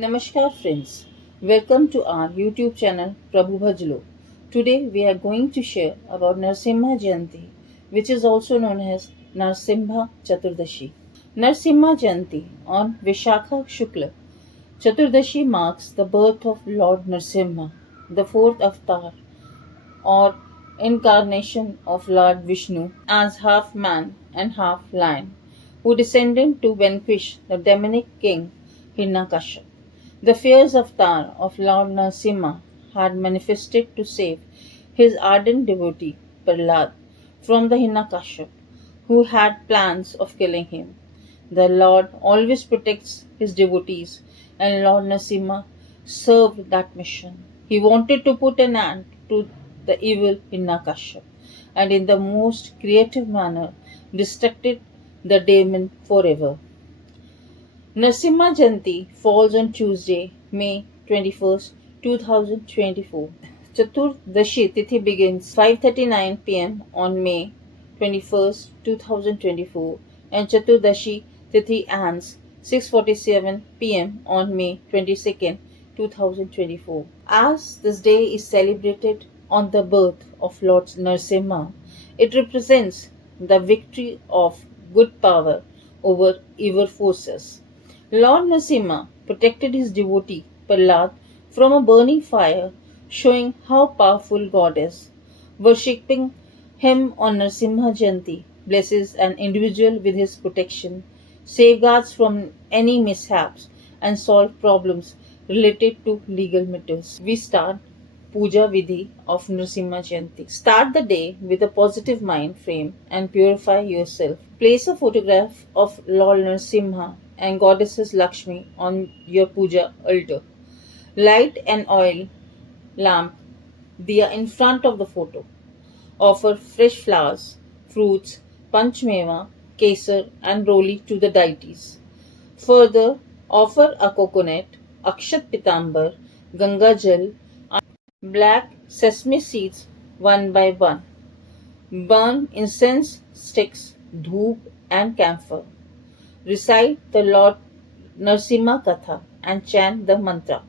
Namaskar friends, welcome to our YouTube channel PRABHUBHAJLO. Today we are going to share about Narshimha Jayanti, which is also known as Narsimha Chaturdashi. Narshimha Jayanti on Vishakha Shukla Chaturdashi marks the birth of Lord Narsimha, the fourth avatar or incarnation of Lord Vishnu as half man and half lion, who descended to vanquish the demonic king Hiranyakashipu. The fierce avatar of Lord Narsimha had manifested to save his ardent devotee Prahlad from the Hiranyakashipu, who had plans of killing him. The Lord always protects his devotees, and Lord Narsimha served that mission. He wanted to put an end to the evil Hiranyakashipu, and in the most creative manner destructed the demon forever. Narshimha Jayanti falls on Tuesday, May 21st, 2024. Chaturdashi Tithi begins 5:39 p.m. on May 21st, 2024 and Chaturdashi Tithi ends 6:47 p.m. on May 22nd, 2024. As this day is celebrated on the birth of Lord Narsimha, it represents the victory of good power over evil forces. Lord Narsimha protected his devotee Prahlad from a burning fire, showing how powerful God is. Worshipping him on Narsimha Jayanti blesses an individual with his protection, safeguards from any mishaps, and solves problems related to legal matters. We start Puja Vidhi of Narsimha Jayanti. Start the day with a positive mind frame and purify yourself. Place a photograph of Lord Narsimha and Goddesses Lakshmi on your puja altar. Light an oil lamp diya in front of the photo. Offer fresh flowers, fruits, panchmeva, kesar and roli to the deities. Further, offer a coconut, akshat pitambar, ganga jal, and black sesame seeds one by one. Burn incense sticks, dhoop and camphor. Recite the Lord Narsimha katha and chant the mantra.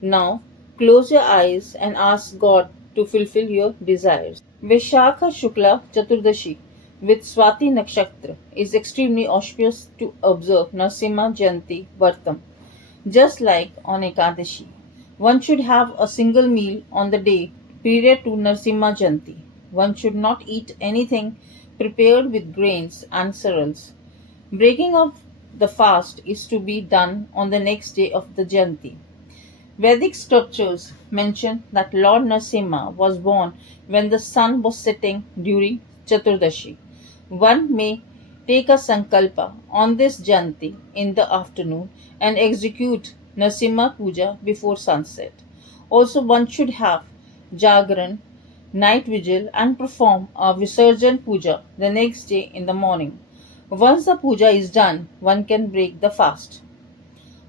Now close your eyes and ask God to fulfill your desires. Vishakha Shukla Chaturdashi with Swati Nakshatra is extremely auspicious to observe Narsimha Jayanti Vartam. Just like on Ekadashi, one should have a single meal on the day prior to Narsimha Jayanti. One should not eat anything prepared with grains and cereals. Breaking of the fast is to be done on the next day of the Jayanti. Vedic scriptures mention that Lord Narsimha was born when the sun was setting during Chaturdashi. One may take a sankalpa on this Jayanti in the afternoon and execute Narsimha Puja before sunset. Also, one should have Jagran, night vigil, and perform a Visarjan Puja the next day in the morning. Once the puja is done, one can break the fast.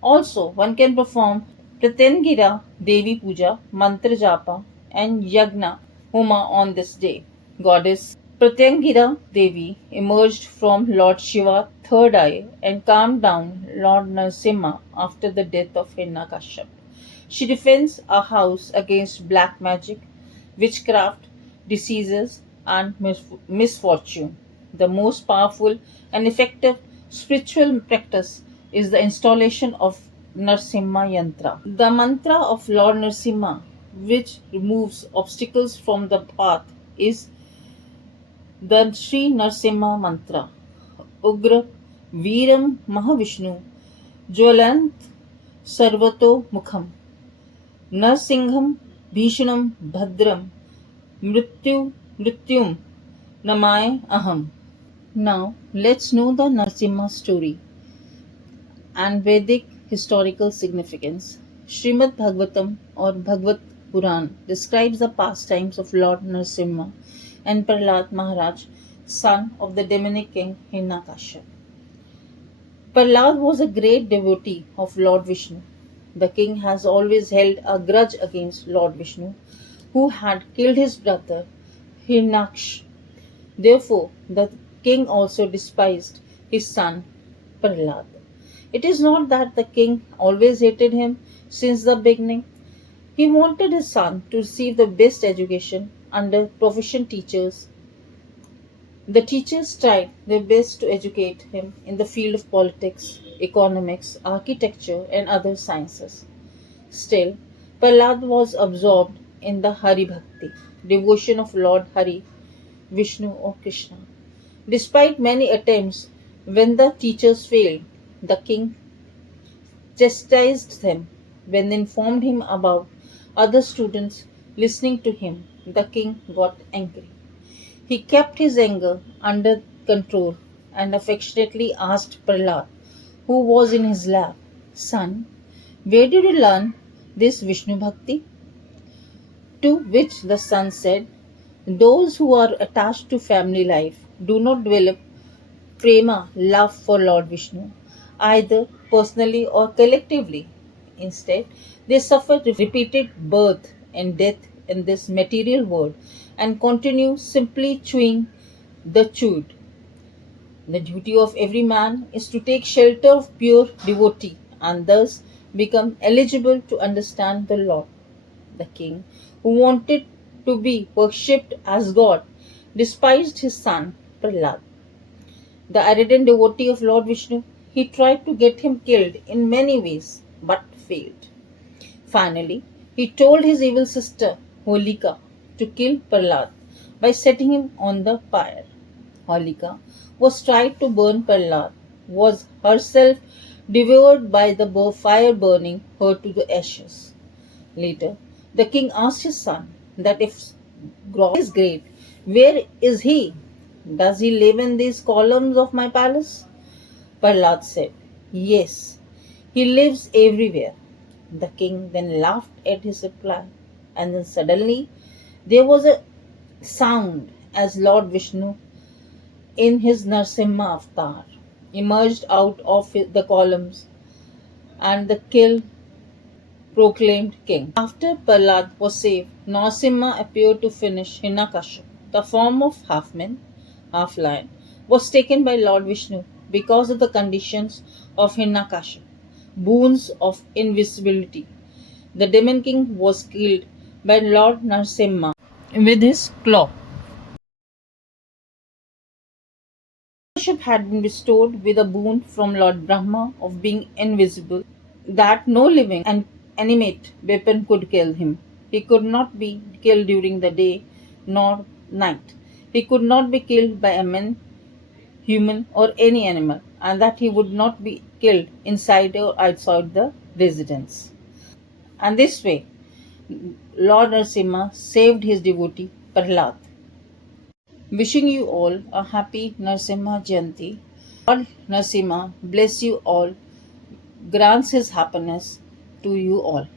Also, one can perform Pratyangira Devi Puja, Mantra Japa, and Yagna Homa on this day. Goddess Pratyangira Devi emerged from Lord Shiva's third eye and calmed down Lord Narsimha after the death of Hiranyakashipu. She defends a house against black magic, witchcraft, diseases, and misfortune. The most powerful and effective spiritual practice is the installation of Narsimha Yantra. The mantra of Lord Narsimha, which removes obstacles from the path, is the Sri Narsimha mantra. Ugra Viram Mahavishnu Jwalant Sarvato Mukham Narsingham Bhishanam Bhadram Mrityum Namay Aham. Now let's know the Narsimha story and Vedic historical significance. Srimad Bhagavatam or Bhagvat Puran describes the pastimes of Lord Narsimha and Prahlad Maharaj, son of the demonic king Hiranyakashipu. Prahlad was a great devotee of Lord Vishnu. The king has always held a grudge against Lord Vishnu, who had killed his brother Hiranyakashipu. Therefore, the king also despised his son Prahlad. It is not that the king always hated him since the beginning. He wanted his son to receive the best education under proficient teachers. The teachers tried their best to educate him in the field of politics, economics, architecture, and other sciences. Still, Prahlad was absorbed in the Hari Bhakti, devotion of Lord Hari, Vishnu or Krishna. Despite many attempts, when the teachers failed, the king chastised them. When they informed him about other students listening to him, the king got angry. He kept his anger under control and affectionately asked Prahlad, who was in his lap, "Son, where did you learn this Vishnu Bhakti?" To which the son said, "Those who are attached to family life do not develop prema, love for Lord Vishnu, either personally or collectively. Instead, they suffer repeated birth and death in this material world and continue simply chewing the chewed. The duty of every man is to take shelter of pure devotee and thus become eligible to understand the Lord." The king, who wanted to be worshipped as God, despised his son Prahlad, the ardent devotee of Lord Vishnu. He tried to get him killed in many ways but failed. Finally, he told his evil sister Holika to kill Prahlad by setting him on the pyre. Holika was tried to burn Prahlad, was herself devoured by the fire, burning her to the ashes. Later, the king asked his son that if God is great, where is he? Does he live in these columns of my palace? Prahlad said, "Yes, he lives everywhere." The king then laughed at his reply, and then suddenly there was a sound as Lord Vishnu, in his narsimha avatar, emerged out of the columns, and the kill proclaimed king. After Prahlad was saved, Narsimha appeared to finish Hiranyakashipu. The form of half man, half lion, was taken by Lord Vishnu because of the conditions of Hiranyakashipu, boons of invisibility. The demon king was killed by Lord Narsimha with his claw. Hiranyakashipu had been restored with a boon from Lord Brahma of being invisible, that no living and animate weapon could kill him. He could not be killed during the day nor night. He could not be killed by a man, human, or any animal, and that he would not be killed inside or outside the residence. And this way, Lord Narsimha saved his devotee Prahlad. Wishing you all a happy Narshimha Jayanti. Lord Narsimha bless you all, grants his happiness to you all.